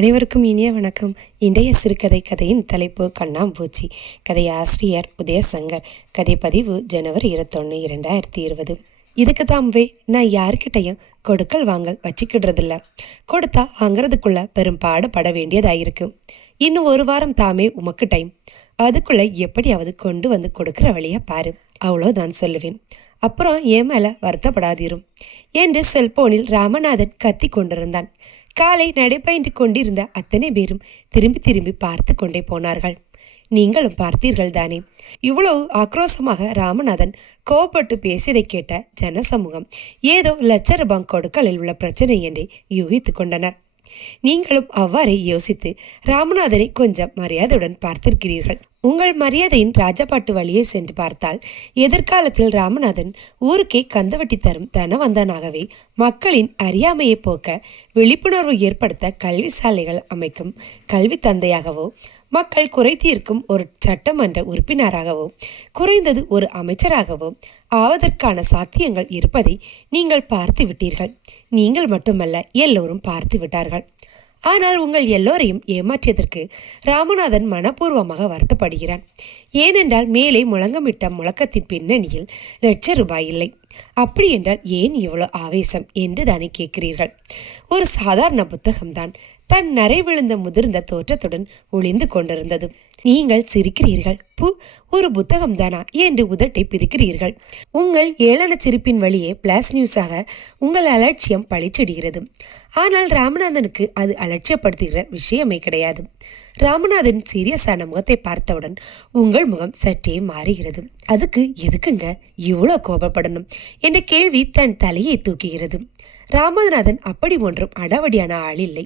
அனைவருக்கும் இனிய வணக்கம். இன்றைய சிறுகதை கதையின் தலைப்பு கண்ணாம்பூச்சி. கதை ஆசிரியர் உதயசங்கர். கதை பதிவு ஜனவரி இருபத்தொன்று இரண்டாயிரத்தி இருபது. இதுக்கு தாம்வே நான் யாருக்கிட்டையும் கொடுக்கல் வாங்கல் வச்சுக்கிடுறதில்ல. கொடுத்தா வாங்குறதுக்குள்ள பெரும் பாடுபட வேண்டியதாயிருக்கு. இன்னும் ஒரு வாரம் தாமே உமக்கு டைம். அதுக்குள்ள எப்படியாவது கொண்டு வந்து கொடுக்குற வழியா பாரு. அவ்வளோ தான் சொல்லுவேன். அப்புறம் என் மேல வருத்தப்படாதீரும். என்று செல்போனில் ராமநாதன் கத்தி கொண்டிருந்தான். காலை நடைபயின்று கொண்டிருந்த அத்தனை பேரும் திரும்பி திரும்பி பார்த்து கொண்டே போனார்கள். நீங்களும் பார்த்தீர்கள் தானே. இவ்வளவு ஆக்ரோசமாக ராமநாதன் கோபப்பட்டு பேசியதை கேட்ட ஜனசமூகம் ஏதோ லட்ச ரூபாய் கொடுக்கலில் உள்ள பிரச்சனை என்றே யூகித்து கொண்டனர். நீங்களும் அவ்வாறே யோசித்து ராமநாதனை கொஞ்சம் மரியாதையுடன் பார்த்திருக்கிறீர்கள். உங்கள் மரியாதையின் ராஜபாட்டு வழியே சென்று பார்த்தால் எதிர்காலத்தில் ராமநாதன் ஊருக்கே கந்தவட்டி தரும் தனவந்தனாகவே மக்களின் அறியாமையை போக்க விழிப்புணர்வு ஏற்படுத்த கல்வி சாலைகள் அமைக்கும் கல்வி தந்தையாகவோ மக்கள் குறை தீர்க்கும் ஒரு சட்டமன்ற உறுப்பினராகவோ குறைந்தது ஒரு அமைச்சராகவோ ஆவதற்கான சாத்தியங்கள் இருப்பதை நீங்கள் பார்த்து விட்டீர்கள் நீங்கள் மட்டுமல்ல எல்லோரும் பார்த்து விட்டார்கள் ஆனால் உங்கள் எல்லோரையும் ஏமாற்றியதற்கு ராமநாதன் மனப்பூர்வமாக வருத்தப்படுகிறான். ஏனென்றால் மேலே முழங்கமிட்ட முழக்கத்தின் பின்னணியில் லட்ச ரூபாய் இல்லை. அப்படி என்றால் ஏன் இவ்வளோ ஆவேசம் என்று தானே கேட்கிறீர்கள்? ஒரு சாதாரண புத்தகம்தான். தன் நரை விழுந்த முதிர்ந்த தோற்றத்துடன் ஒளிந்து கொண்டிருந்தது. நீங்கள் சிரிக்கிறீர்கள். பு ஒரு புத்தகம் தானா என்று உதட்டை பிரிக்கிறீர்கள் உங்கள் ஏளன சிரிப்பின் வழியே பிளாஸ் நியூஸாக உங்கள் அலட்சியம் பழிச்சிடுகிறது ஆனால் ராமநாதனுக்கு அது அலட்சியப்படுத்துகிற விஷயமே கிடையாது. ராமநாதன் சீரியஸான முகத்தை பார்த்தவுடன் உங்கள் முகம் சற்றே மாறுகிறது. அதுக்கு எதுக்குங்க இவ்வளோ கோபப்படணும்? என்ற கேள்வி தன் தலையை தூக்குகிறது. ராமநாதன் அப்படி ஒன்றும் அடாவடியான ஆள் இல்லை.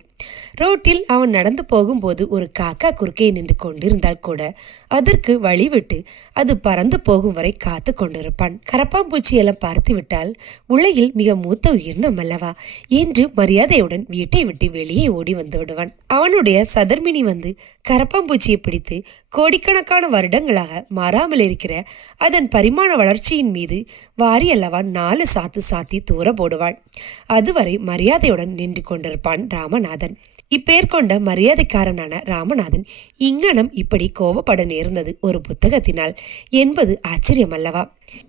ரோட்டில் அவன் நடந்து போகும்போது ஒரு காக்கா குறுக்கே நின்று கொண்டிருந்தால் கூட அதற்கு வழிவிட்டு அது பறந்து போகும் வரை காத்து கொண்டிருப்பான். கரப்பாம்பூச்சியெல்லாம் பார்த்து விட்டால் உலகில் மிக மூத்த உயிரினம் அல்லவா? என்று மரியாதையுடன் வீட்டை விட்டு வெளியே ஓடி வந்து விடுவான். அவனுடைய சதர்மினி வந்து கரப்பாம்பூச்சியை பிடித்து கோடிக்கணக்கான வருடங்களாக மாறாமல் இருக்கிற அதன் பரிமாண வளர்ச்சியின் மீது வாரி அல்லவா நாலு சாத்து சாத்தி தூர போடுவாள். அதுவரை மரியாதையுடன் நின்று கொண்டிருப்பான் ராமநாதன். இப்பேர் கொண்ட மரியாதைக்காரனான ராமநாதன் இங்கனம் இப்படி கோபப்பட நேர்ந்தது ஒரு புத்தகத்தினால் என்பது ஆச்சரியமல்லவா?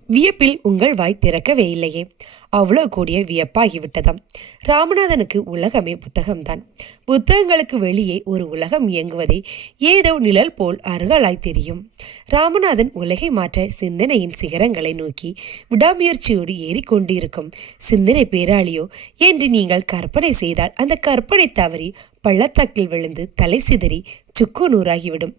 வியப்பில் உங்கள் வாய் திறக்கவே இல்லையே அவ்வளோ கூடிய வியப்பாகிவிட்டதாம் ராமநாதனுக்கு உலகமே புத்தகம்தான். புத்தகங்களுக்கு வெளியே ஒரு உலகம் இயங்குவதை ஏதோ நிழல் போல் அருகலாய் தெரியும். ராமநாதன் உலகை மாற்ற சிந்தனையின் சிகரங்களை நோக்கி விடாமுயற்சியோடு ஏறிக்கொண்டிருக்கும் சிந்தனை பேராளியோ என்று நீங்கள் கற்பனை செய்தால் அந்த கற்பனை தவறி பள்ளத்தாக்கில் விழுந்து தலை சிதறி சுக்கு நூறாகிவிடும்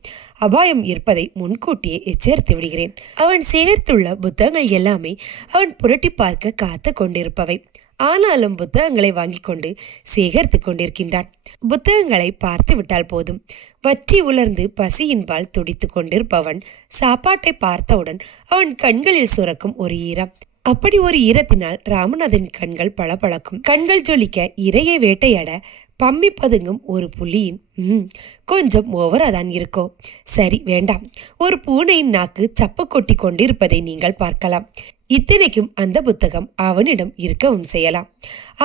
அபாயம் இருப்பதை முன்கூட்டியே எச்சரித்து விடுகிறேன். அவன் சேர்த்துள்ள புத்தகங்கள் எல்லாமே அவன் புரட்டி பார்க்க காத்து கொண்டிருப்பவை. ஆனாலும் புத்தகங்களை வாங்கி கொண்டு சேகரித்து கொண்டிருக்கின்றான். புத்தகங்களை பார்த்து விட்டால் போதும். வற்றி உலர்ந்து பசியின்பால் துடித்து கொண்டிருப்பவன் சாப்பாட்டை பார்த்தவுடன் அவன் கண்களில் சுரக்கும் ஒரு ஈரம். அப்படி ஒரு ஈரத்தினால் ராமநாதன் கண்கள் பளபளக்கும். கண்கள் ஜொலிக்க இரையை வேட்டையாட பம்மி பதுங்கும் ஒரு புலியின் ம் கொஞ்சம் ஓவரா தான் இருக்கோ. சரி வேண்டாம். ஒரு பூனையின் நாக்கு சப்பு கொட்டி கொண்டிருப்பதை நீங்கள் பார்க்கலாம். இத்தனைக்கும் அந்த புத்தகம் அவனிடம் இருக்கவும் செய்யலாம்.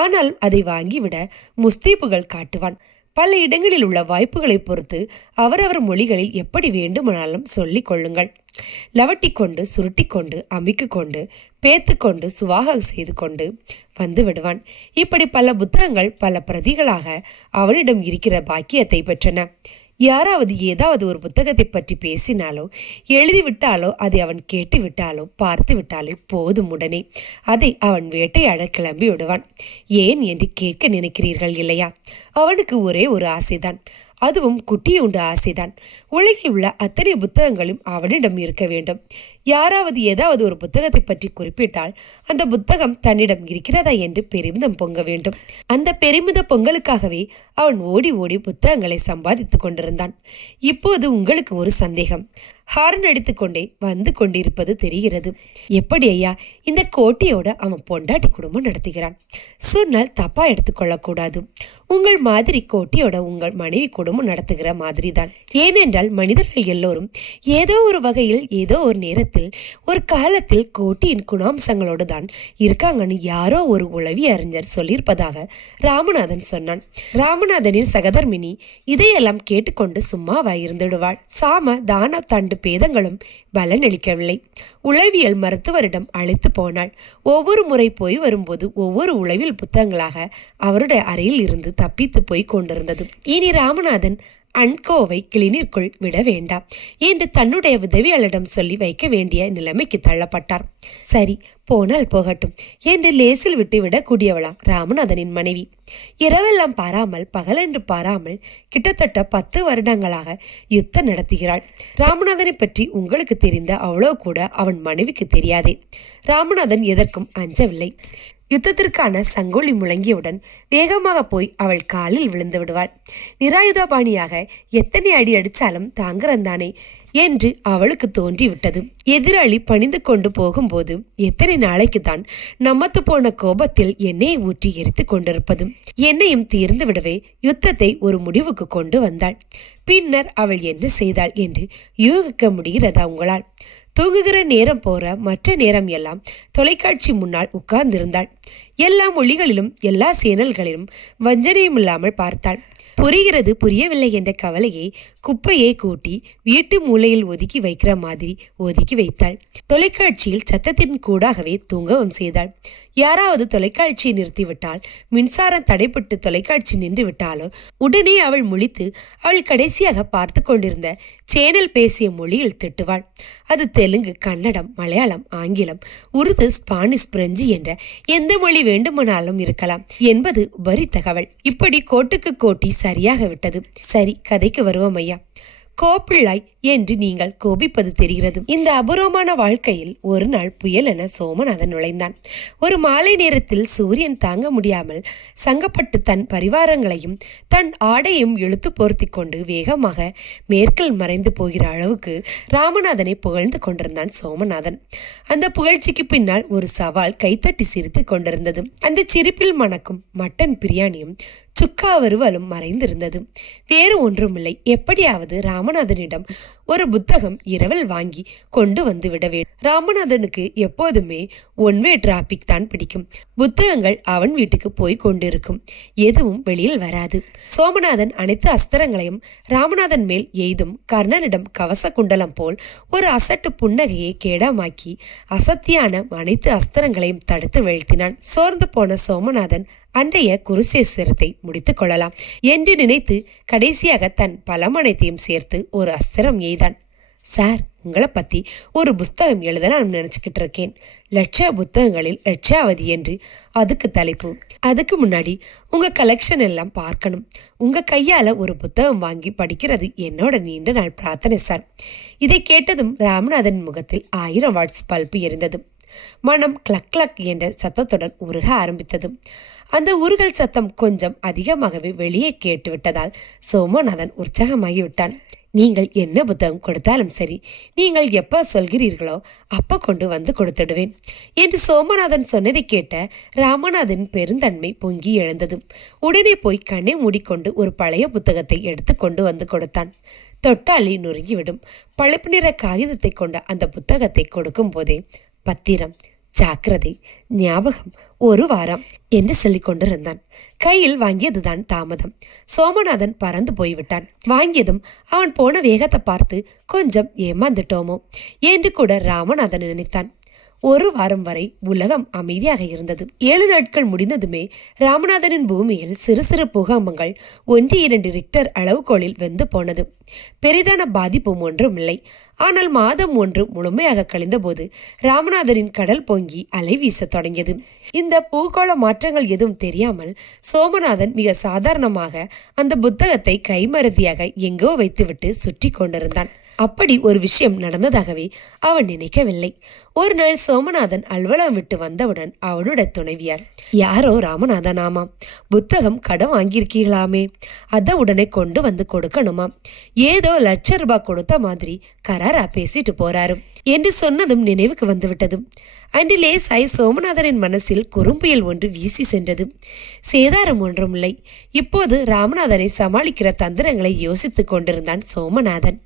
ஆனால் அதை வாங்கிவிட முஸ்தீபுகள் காட்டுவான். பல இடங்களில் உள்ள வாய்ப்புகளை பொறுத்து அவரவர் மொழிகளில் எப்படி வேண்டுமானாலும் சொல்லிக் கொள்ளுங்கள். லவட்டி கொண்டு சுருட்டி கொண்டு அமைக்கு கொண்டு பேத்து கொண்டு சுவாக செய்து கொண்டு வந்து விடுவான். இப்படி பல புத்தகங்கள் பல பிரதிகளாக அவனிடம் இருக்கிற பாக்கியத்தை பெற்றன. யாராவது ஏதாவது ஒரு புத்தகத்தை பற்றி பேசினாலோ எழுதிவிட்டாலோ அதை அவன் கேட்டு விட்டாலோ பார்த்து விட்டாலே போதும் உடனே. அதை அவன் வேட்டையாட கிளம்பி விடுவான் ஏன் என்று கேட்க நினைக்கிறீர்கள் இல்லையா? அவனுக்கு ஒரே ஒரு ஆசைதான். அதுவும் குட்டியுண்டு ஆசைதான். உலகில் உள்ள அத்தனை புத்தகங்களும் அவனிடம் இருக்க வேண்டும். யாராவது ஏதாவது ஒரு புத்தகத்தை பற்றி குறிப்பிட்டால் அந்த புத்தகம் தன்னிடம் இருக்கிறதா என்று பெருமிதம் பொங்க வேண்டும். அந்த பெருமித பொங்கலுக்காகவே அவன் ஓடி ஓடி புத்தகங்களை சம்பாதித்துக் கொண்டிருந்தான். இப்போது உங்களுக்கு ஒரு சந்தேகம். ஹாரன் அடித்துக்கொண்டே வந்து கொண்டிருப்பது தெரிகிறது. எப்படி ஐயா? இந்த கோட்டியோட அவன் பொண்டாட்டி குடும்பம் நடத்துகிறான். சொன்னால் தப்பா எடுத்துக்கொள்ளக்கூடாது உங்கள் மாதிரி கோட்டியோட உங்கள் மனைவி குடும்பம் நடத்துகிற மாதிரி தான் ஏனென்றால் மனிதர்கள் எல்லோரும் ஏதோ ஒரு வகையில் ஏதோ ஒரு நேரத்தில் ஒரு காலத்தில் கோட்டியின் குணாம்சங்களோடு தான் இருக்காங்கன்னு யாரோ ஒரு உளவி அறிஞர் சொல்லியிருப்பதாக ராமநாதன் சொன்னான். ராமநாதனின் சகதர்மினி இதையெல்லாம் கேட்டுக்கொண்டு சும்மாவா இருந்துடுவாள் சாம தான தண்டு பேதங்களும் பலனளிக்கவில்லை. உளவியல் மருத்துவரிடம் அழைத்து போனாள். ஒவ்வொரு முறை போய் வரும்போது ஒவ்வொரு உளவியல் புத்தகங்களாக அவருடைய அறையில் இருந்து தப்பித்து போய் கொண்டிருந்தது. இனி ராமநாதன் அன்கோவை கிளினிற்குள் விட வேண்டாம் என்று தன்னுடைய உதவியாளரிடம் சொல்லி வைக்க வேண்டிய நிலைமைக்கு தள்ளப்பட்டார். சரி போனால் போகட்டும் என்று லேசில் விட்டுவிட கூடியவளா ராமநாதனின் மனைவி. இரவெல்லாம் பாராமல் பகலென்று பாராமல் கிட்டத்தட்ட பத்து வருடங்களாக யுத்தம் நடத்துகிறாள். ராமநாதனை பற்றி உங்களுக்கு தெரிந்த அவ்வளோ கூட அவன் மனைவிக்கு தெரியாதே. ராமநாதன் எதற்கும் அஞ்சவில்லை. யுத்தத்திற்கான சங்கோலி முழங்கியவுடன் வேகமாக போய் அவள் காலில் விழுந்து விடுவாள். நிராயுதபாணியாக எத்தனை அடி அடித்தாலும் அடிச்சாலும் தாங்கிறந்தானே என்று அவளுக்கு தோன்றிவிட்டது. எதிராளி பணிந்து கொண்டு போகும்போது எத்தனை நாளைக்கு தான் நமத்து போன கோபத்தில் எண்ணெயை ஊற்றி எரித்து கொண்டிருப்பது. எண்ணெயும் தீர்ந்து விடவே யுத்தத்தை ஒரு முடிவுக்கு கொண்டு வந்தாள். பின்னர் அவள் என்ன செய்தாள் என்று யூகிக்க முடிகிறதா உங்களால்? தூங்குகிற நேரம் போற மற்ற நேரம் எல்லாம் தொலைக்காட்சி முன்னால் உட்கார்ந்திருந்தாள். எல்லா மொழிகளிலும் எல்லா சேனல்களிலும் வஞ்சனையும் இல்லாமல் பார்த்தாள். புரிகிறது புரியவில்லை என்ற கவலையை குப்பையை கூட்டி வீட்டு மூலையில் ஒதுக்கி வைக்கிற மாதிரி ஒதுக்கி வைத்தாள். தொலைக்காட்சியில் சத்தத்தின் கூடாகவே தூங்கவும் செய்தாள். யாராவது தொலைக்காட்சியை நிறுத்திவிட்டால் மின்சாரம் தடைப்பட்டு தொலைக்காட்சி நின்று விட்டாலோ உடனே அவள் முழித்து அவள் கடைசியாக பார்த்து கொண்டிருந்த சேனல் பேசிய மொழியில் திட்டுவாள். அது தெலுங்கு கன்னடம் மலையாளம் ஆங்கிலம் உருது ஸ்பானிஷ் பிரெஞ்சு என்ற எந்த மொழி வேண்டுமானாலும் இருக்கலாம் என்பது வரி தகவல். இப்படி கோட்டுக்கு கோட்டி சரியாக விட்டது. சரி கதைக்கு வருவோம் ஐயா. கோப்பிள்ளாய் என்று நீங்கள் கோபிப்பது தெரிகிறது. இந்த அபூர்வமான வாழ்க்கையில் ஒரு நாள் புயல் என சோமநாதன் நுழைந்தான். ஒரு மாலை நேரத்தில் சூரியன் தாங்க முடியாமல் சங்கப்பட்டு தன் பரிவாரங்களையும் தன் ஆடையும் இழுத்து போர்த்தி கொண்டு வேகமாக மேற்கில் மறைந்து போகிற அளவுக்கு ராமநாதனை புகழ்ந்து கொண்டிருந்தான் சோமநாதன். அந்த புகழ்ச்சிக்கு பின்னால் ஒரு சவால் கைத்தட்டி சிரித்து கொண்டிருந்தது. அந்த சிரிப்பில் மணக்கும் மட்டன் பிரியாணியும் சுக்காவருவலும் மறைந்திருந்தது. வேறு ஒன்றுமில்லை. எப்படியாவது ராமநாதனிடம் ஒரு புத்தகம் இரவல் வாங்கி கொண்டு வந்து விட வேண்டும் ராமநாதனுக்கு எப்போதுமே ஒன்வே டிராபிக் தான் பிடிக்கும். புத்தகங்கள் அவன் வீட்டுக்கு போய் கொண்டிருக்கும். எதுவும் வெளியில் வராது. சோமநாதன் அனைத்து அஸ்திரங்களையும் ராமநாதன் மேல் எய்தும் கர்ணனிடம் கவச குண்டலம் போல் ஒரு அசட்டு புன்னகையை கேடமாக்கி அசத்தியான அனைத்து அஸ்திரங்களையும் தடுத்து வீழ்த்தினான். சோர்ந்து போன சோமநாதன் அன்றைய குருசேசரத்தை முடித்துக் கொள்ளலாம் என்று நினைத்து கடைசியாக தன் பலமனைத்தையும் சேர்த்து ஒரு அஸ்திரம் எய்தான். சார் உங்களை பத்தி ஒரு புஸ்தகம் எழுத நான் நினைச்சுக்கிட்டு இருக்கேன். லட்ச புத்தகங்களில் லட்சாவதி என்று அதுக்கு தலைப்பு. அதுக்கு முன்னாடி உங்க கலெக்ஷன் எல்லாம் பார்க்கணும். உங்க கையால ஒரு புத்தகம் வாங்கி படிக்கிறது என்னோட நீண்ட நாள் பிரார்த்தனை சார். இதை கேட்டதும் ராமநாதன் முகத்தில் ஆயிரம் வாட்ஸ் பல்பு எரிந்தது. மனம் கிளக் கிளக் என்ற சத்தத்துடன் உருக ஆரம்பித்தது. அந்த உருகல் சத்தம் கொஞ்சம் அதிகமாகவே வெளியே கேட்டுவிட்டதால் சோமநாதன் உற்சாகமாகி விட்டான் நீங்கள் என்ன புத்தகம் கொடுத்தாலும் சரி நீங்கள் எப்போ சொல்கிறீர்களோ அப்போ கொண்டு வந்து கொடுத்துடுவேன் என்று சோமநாதன் சொன்னதை கேட்ட ராமநாதன் பெருந்தன்மை பொங்கி எழுந்தது. உடனே போய் கண்ணை மூடிக்கொண்டு ஒரு பழைய புத்தகத்தை எடுத்து கொண்டு வந்து கொடுத்தான். தொட்டாலி நொறுங்கிவிடும். பழுப்பு நிற காகிதத்தை கொண்ட அந்த புத்தகத்தை கொடுக்கும் போதே பத்திரம் ஜாக்கிரதை ஞாபகம் ஒரு வாரம் என்று சொல்லிக் கொண்டிருந்தான். கையில் வாங்கியதுதான் தாமதம். சோமநாதன் பறந்து போய்விட்டான். வாங்கியதும் அவன் போன வேகத்தை பார்த்து கொஞ்சம் ஏமாந்துட்டோமோ? என்று கூட ராமநாதன் நினைத்தான். ஒரு வாரம் வரை உலகம் அமைதியாக இருந்தது. ஏழு நாட்கள் முடிந்ததுமே ராமநாதனின் பூமியில் சிறு சிறு பூகம்பங்கள் ஒன்று இரண்டு ரிக்டர் அளவுகோலில் வெந்து போனது. பெரிதான பாதிப்பும் ஒன்றும் இல்லை. ஆனால் மாதம் ஒன்று முழுமையாக கழிந்தபோது ராமநாதனின் கடல் பொங்கி அலை வீசத் தொடங்கியது. இந்த பூகோள மாற்றங்கள் எதுவும் தெரியாமல் சோமநாதன் மிக சாதாரணமாக அந்த புத்தகத்தை கைமருதியாக எங்கோ வைத்துவிட்டு சுற்றி கொண்டிருந்தான். அப்படி ஒரு விஷயம் நடந்ததாகவே அவன் நினைக்கவில்லை. ஒரு நாள் சோமநாதன் அல்வலம் விட்டு வந்தவுடன் அவனுடைய துணைவியார் யாரோ ராமநாதன் ஆமாம் புத்தகம் கடன் வாங்கியிருக்கீங்களாமே அதை உடனே கொண்டு வந்து கொடுக்கணுமா ஏதோ லட்ச ரூபாய் கொடுத்த மாதிரி கராரா பேசிட்டு போறாரு. என்று சொன்னதும் நினைவுக்கு வந்துவிட்டது. அன்று லேசாய் சோமநாதனின் மனசில் குறும்புயல் ஒன்று வீசி சென்றது. சேதாரம் ஒன்றும் இல்லை இப்போது ராமநாதனை சமாளிக்கிற தந்திரங்களை யோசித்துக் கொண்டிருந்தான் சோமநாதன்.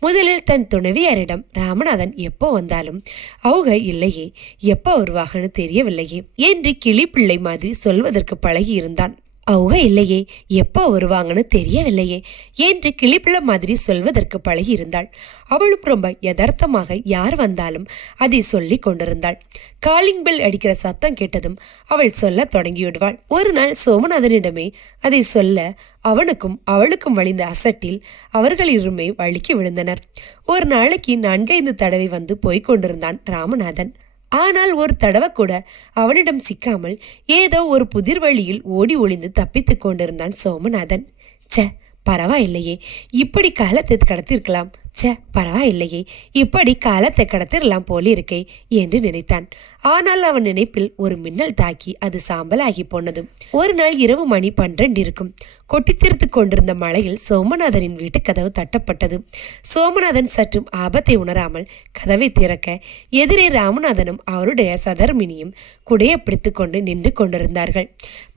முதலில் தன் துணைவியாரிடம் ராமநாதன் எப்போ வந்தாலும் அவங்க இல்லையே. எப்போ வருவாகன்னு தெரியவில்லையே என்று கிளிப்பிள்ளை மாதிரி சொல்வதற்கு பழகி இருந்தான் அவங்க இல்லையே எப்போ வருவாங்கன்னு தெரியவில்லையே என்று கிளிப்பிள்ள மாதிரி சொல்வதற்கு பழகி இருந்தாள். அவளும் ரொம்ப யதார்த்தமாக யார் வந்தாலும் அதை சொல்லி கொண்டிருந்தாள். காலிங் பெல் அடிக்கிற சத்தம் கேட்டதும் அவள் சொல்ல தொடங்கிவிடுவாள். ஒரு நாள் சோமநாதனிடமே அதை சொல்ல அவனுக்கும் அவளுக்கும் வழிந்த அசட்டில் அவர்கள் இருமே வழுக்கி விழுந்தனர். ஒரு நாளைக்கு நான்கைந்து தடவை வந்து போய்க் கொண்டிருந்தான் ராமநாதன். ஆனால் ஒரு தடவை கூட அவனிடம் சிக்காமல் ஏதோ ஒரு புதிர் வழியில் ஓடி ஒளிந்து தப்பித்துக் கொண்டிருந்தான் சோமநாதன். ச்சே பரவாயில்லையே. இப்படி காலத்தை கடத்திருக்கலாம். ச்சே பரவாயில்லையே. இப்படி காலத்தை கடத்திரலாம் போல இருக்கே என்று நினைத்தான். ஆனால் அவன் நினைப்பில் ஒரு மின்னல் தாக்கி அது சாம்பலாகி போனது. ஒரு நாள் இரவு மணி பன்னிரண்டு இருக்கும். கொட்டித்தீர்த்து கொண்டிருந்த மழையில் சோமநாதனின் வீட்டு கதவு தட்டப்பட்டது. சோமநாதன் சற்றும் ஆபத்தை உணராமல் கதவை திறக்க எதிரே ராமநாதனும் அவருடைய சதர்மினியும் குடையை பிடித்துக் கொண்டு நின்று கொண்டிருந்தார்கள்.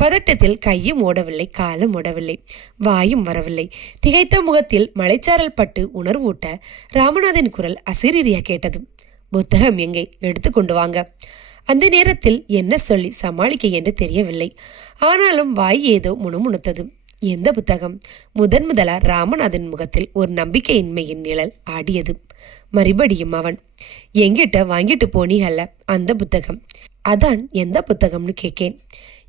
பதட்டத்தில் கையும் ஓடவில்லை காலும் ஓடவில்லை வாயும் வரவில்லை. திகைத்த முகத்தில் மலைச்சாரல் பட்டு உணர்வூட்ட ராமநாதன் குரல் அசிரீரியா கேட்டது. புத்தகம் எங்கே? எடுத்துக்கொண்டு வாங்க. அந்த நேரத்தில் என்ன சொல்லி சமாளிக்க என்று தெரியவில்லை. ஆனாலும் வாய் ஏதோ முணுமுணுத்தது. எந்த புத்தகம்? முதன் முதலா ராமநாதன் முகத்தில் ஒரு நம்பிக்கையின்மையின் நிழல் ஆடியது. மறுபடியும் அவன் எங்கிட்ட வாங்கிட்டு போனீங்கல்ல அந்த புத்தகம்? அதான் எந்த புத்தகம்னு கேட்கேன்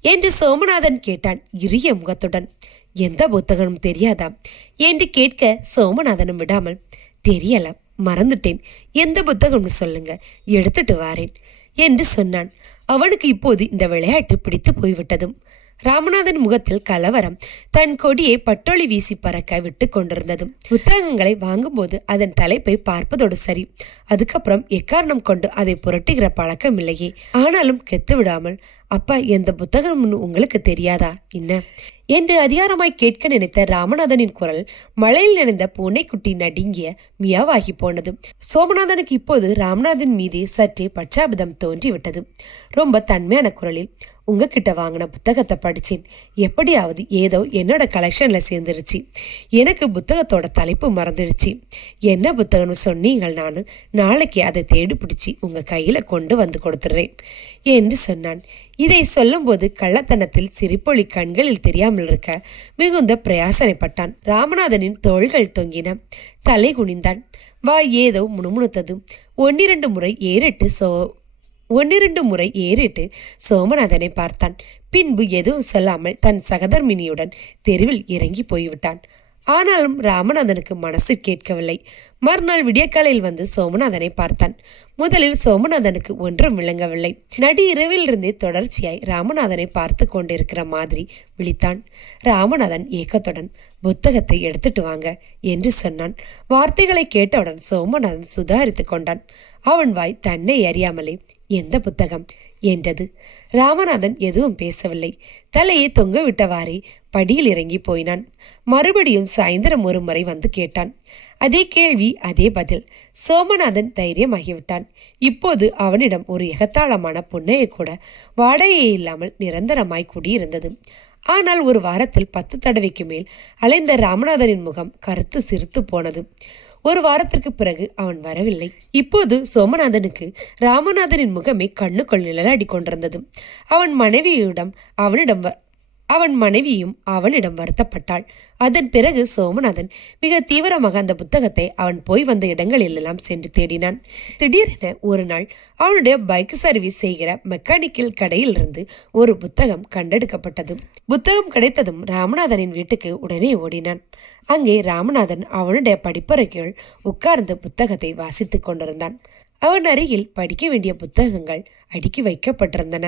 என்று சோமநாதன் கேட்டான் இரிய முகத்துடன். எந்த புத்தகமும் தெரியாதா? என்று கேட்க சோமநாதனும் விடாமல் தெரியல மறந்துட்டேன். எந்த புத்தகம்னு சொல்லுங்க எடுத்துட்டு வாரேன் என்று சொன்னான். அவனுக்கு இப்போது இந்த விளையாட்டு பிடித்து போய்விட்டதும். ராமநாதன் முகத்தில் கலவரம் தன் கொடியை பட்டொளி வீசி பறக்க விட்டு கொண்டிருந்ததும். புத்தகங்களை வாங்கும்போது அதன் தலைப்பை பார்ப்பதோடு சரி அதுக்கப்புறம் எக்காரணம் கொண்டு அதை புரட்டுகிற பழக்கம் இல்லையே. ஆனாலும் கெத்து விடாமல் அப்பா எந்த புத்தகம்னு உங்களுக்கு தெரியாதா? என்ன? என்று அதிகாரமாய் கேட்க நினைத்த ராமநாதனின் குரல் மழையில் நினைந்த பூனைக்குட்டி நடுங்கிய மியாவாகி போனது. சோமநாதனுக்கு இப்போது ராமநாதன் மீது சற்றே பச்சாபதம் தோன்றிவிட்டது. ரொம்ப தன்மையான குரலில் உங்ககிட்ட வாங்கின புத்தகத்தை படிச்சேன். எப்படியாவது ஏதோ என்னோட கலெக்ஷனில் சேர்ந்துருச்சு. எனக்கு புத்தகத்தோட தலைப்பு மறந்துடுச்சு. என்ன புத்தகம்னு சொன்னீங்கள் நான்? நாளைக்கு அதை தேடி பிடிச்சி உங்கள் கையில் கொண்டு வந்து கொடுத்துட்றேன் என்று சொன்னான். இதை சொல்லும்போது கள்ளத்தனத்தில் சிரிப்பொளி கண்களில் தெரியாமல் இருக்க மிகுந்த பிரயாசனைப்பட்டான். ராமநாதனின் தோள்கள் தொங்கின. தலை குனிந்தான். வா ஏதோ முணுமுணுத்ததும். ஒன்னிரண்டு முறை ஏறிட்டு சோ ஒன்னிரண்டு முறை ஏறிட்டு சோமநாதனை பார்த்தான். பின்பு எதுவும் சொல்லாமல் தன் சகதர்மினியுடன் தெருவில் இறங்கி போய்விட்டான். ஆனாலும் ராமநாதனுக்கு மனசு கேட்கவில்லை. மறுநாள் விடியக்காலையில் வந்து சோமநாதனை பார்த்தான். முதலில் சோமநாதனுக்கு ஒன்றும் விளங்கவில்லை. நடு இரவிலிருந்தே தொடர்ச்சியாய் ராமநாதனை பார்த்து கொண்டிருக்கிற மாதிரி விழித்தான். ராமநாதன் ஏக்கத்துடன் புத்தகத்தை எடுத்துட்டு வாங்க என்று சொன்னான். வார்த்தைகளை கேட்டவுடன் சோமநாதன் சுதாரித்து கொண்டான். அவன் வாய் தன்னை அறியாமலே எந்த புத்தகம்? என்றது. ராமநாதன் எதுவும் பேசவில்லை. தலையை தொங்க விட்டவாறே படியில் இறங்கி போயினான். மறுபடியும் சாயந்தரம் ஒரு முறை வந்து கேட்டான். அதே கேள்வி அதே பதில். சோமநாதன் தைரியமாகிவிட்டான். இப்போது அவனிடம் ஒரு எகத்தாளமான புன்னையை கூட வாடகையே இல்லாமல் நிரந்தரமாய் குடியிருந்தது. ஆனால் ஒரு வாரத்தில் பத்து தடவைக்கு மேல் அலைந்த ராமநாதனின் முகம் கருத்து சிரித்து போனது. ஒரு வாரத்திற்கு பிறகு அவன் வரவில்லை. இப்போது சோமநாதனுக்கு ராமநாதனின் முகமே கண்ணுக்குள் நிழலாடி கொண்டிருந்தது. அவன் மனைவியிடம் அவனிடம் அவன் மனைவியும் அவனிடம் வருத்தப்பட்டாள். அதன் பிறகு சோமநாதன் மிக தீவிரமாக அந்த புத்தகத்தை அவன் போய் வந்த இடங்களிலெல்லாம் சென்று தேடினான். திடீரென ஒரு நாள் அவனுடைய பைக் சர்வீஸ் செய்கிற மெக்கானிக்கல் கடையிலிருந்து ஒரு புத்தகம் கண்டெடுக்கப்பட்டது. புத்தகம் கிடைத்ததும் ராமநாதனின் வீட்டுக்கு உடனே ஓடினான். அங்கே ராமநாதன் அவனுடைய படிப்பறைக்குள் உட்கார்ந்து புத்தகத்தை வாசித்துக் கொண்டிருந்தான். அவன் அருகில் படிக்க வேண்டிய புத்தகங்கள் அடுக்கி வைக்கப்பட்டிருந்தன.